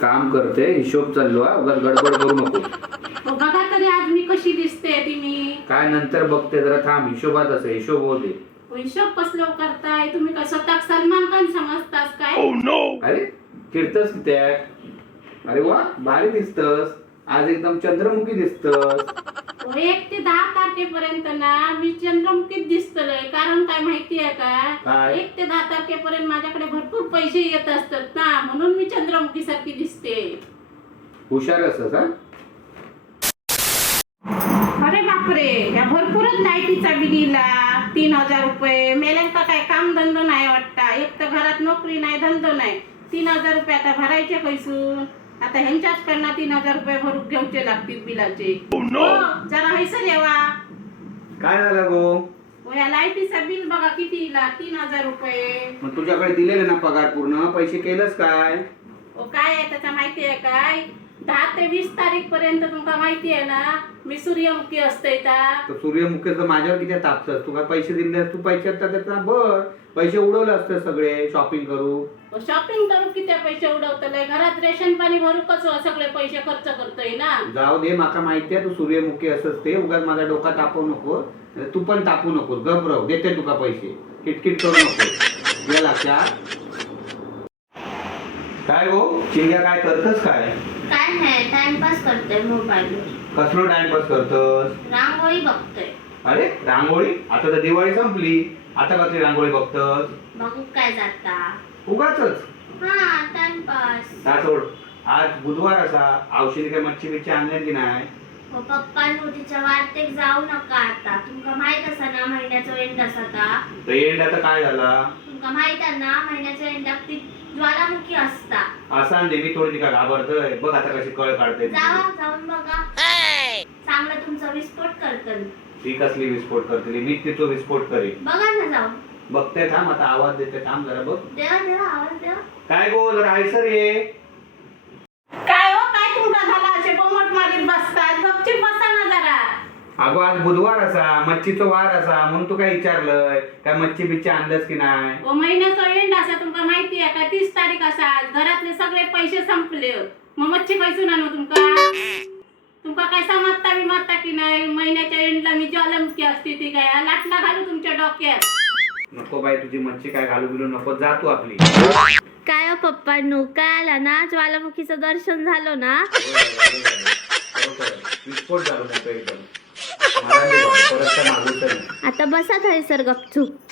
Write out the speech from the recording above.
काम करते, हिशोब चाललो हा, उगाच गडबड करू नको. बघा तरी आज मी कशी दिसते तुम्ही. काय नंतर बघते, जरा थांब. हिशोबात असं हिशोब होते. हिशोब कसलो करताय तुम्ही? काय स्वतः सलमान खान समजतास काय? अरे फिरतस त्या. अरे वा, भारी दिसतस आज, एकदम चंद्रमुखी दिसतस. 1 ते 10 तारखेपर्यंत ना मी चंद्रमुखीत दिसतलंय. कारण काय माहिती आहे का? काय? 1 ते 10 तारखेपर्यंत माझ्याकडे भरपूर पैसे येत असतात ना, म्हणून मी चंद्रमुखी सारखी दिसते. हुशार असस हा. अरे बापरे, या भरपूरच लाईटीचा बिल इला. 3000 रुपये. मेल्यांका काय काम धंदो नाही वाटता. एक तर घरात नोकरी नाही, धंदो नाही. 3000 रुपये आता भरायचे कैसून? आता ह्यांच्याच कडनं 3000 रुपये भरून घेऊचे लागतील बिलाचे. हो, जरा हैसर येवा. काय झालं गो? हो, या लाईटीचा बिल बघा किती इला. 3000 रुपये. मग तुझ्याकडे दिलेले ना पगार पूर्ण? पैसे केलंस काय? हो, काय आहे त्याचा माहिती आहे काय? 10 ते 20 तारीख पर्यंत तुमका माहिती आहे ना, मी सूर्यमुखी असते. तर सूर्यमुखीचं माझ्यावर किती तापतस? तू काय पैसे दिले? तू पैसे त्याचा बर पैसे उडवले असते सगळे शॉपिंग करू. शॉपिंग करू किती पैसे उडवतले? घरात रेशन पाणी भरू कसं सगळे पैसे खर्च करतोय ना. जाऊ दे, माका माहिती आहे तू सूर्यमुखी असस ते. उगाच माझा डोका तापवू नको. तू पण तापू नको. गबरव, देते तुका पैसे. किटकिट करू नको. या लक्षात. काय हो चिंग्या, काय करतस काय? काय नाही, टाइमपास करतोय मोबाईलवर. कसलो टाइमपास करतस? रांगोळी बघतोय. अरे रांगोळी? आता तर दिवाळी संपली, आता कसली रांगोळी बघतस? बघू काय जाता. उगाचच. हा, टाइमपास. सोड. आज बुधवार असा, औषधी काय मच्छी बिच्छी आणल्या की नाही? हो पप्पांनो, तिच्या वाटेक जाऊ नका आता. तुमका माहित असा ना महिन्याचा एंड असा ता. तर एंड आता काय झाला? तुमका माहित आहे ना महिन्याच्या एंडाक ती ज्वालामुखी असता. असा देवी थोडी का घाबरतय. बघ आता कशी कळ काढते. जावा, जाऊन बघा. चांगलं तुमचा विस्फोट करतल. ती कसली विस्फोट करते? मी तिचा विस्फोट करेन. बघा ना जाऊन. बघते थांब, आता आवाज देते थांब जरा बघ. देवा देवा, आवाज देवा. काय गो, जरा आयसर ये. काय हो, काय तुमका झाला? असे बोमट मारीत बसतात. गपचीप बसा ना जरा. अगो आज बुधवार असा, मच्छीचा वार असा, म्हणून तू काय विचारलंय? काय मच्छी बिच्छी आणलंस की नाही? हो, महिन्याचा एंड असा तुमका माहिती आहे का? 30 तारीख असा. घरातले सगळे पैसे संपले. मग मच्छी पैसून आणू तुमका काय समजता बिमजता की नाही? महिन्याच्या एंडला मी ज्वालामुखी असते ती काय लाटला घालू तुमच्या डोक्यात? नको बाई, तुझी मच्छी काय घालू बिलू नको. जा तू आपली. काय पप्पांनो, काय आला ना, ज्वालामुखीचं दर्शन झालं ना. विस्फोट झालो मोठं एकदम. मला नाही बाबा, परत काय मागवतं नाही. आता बसा सर गपचूप.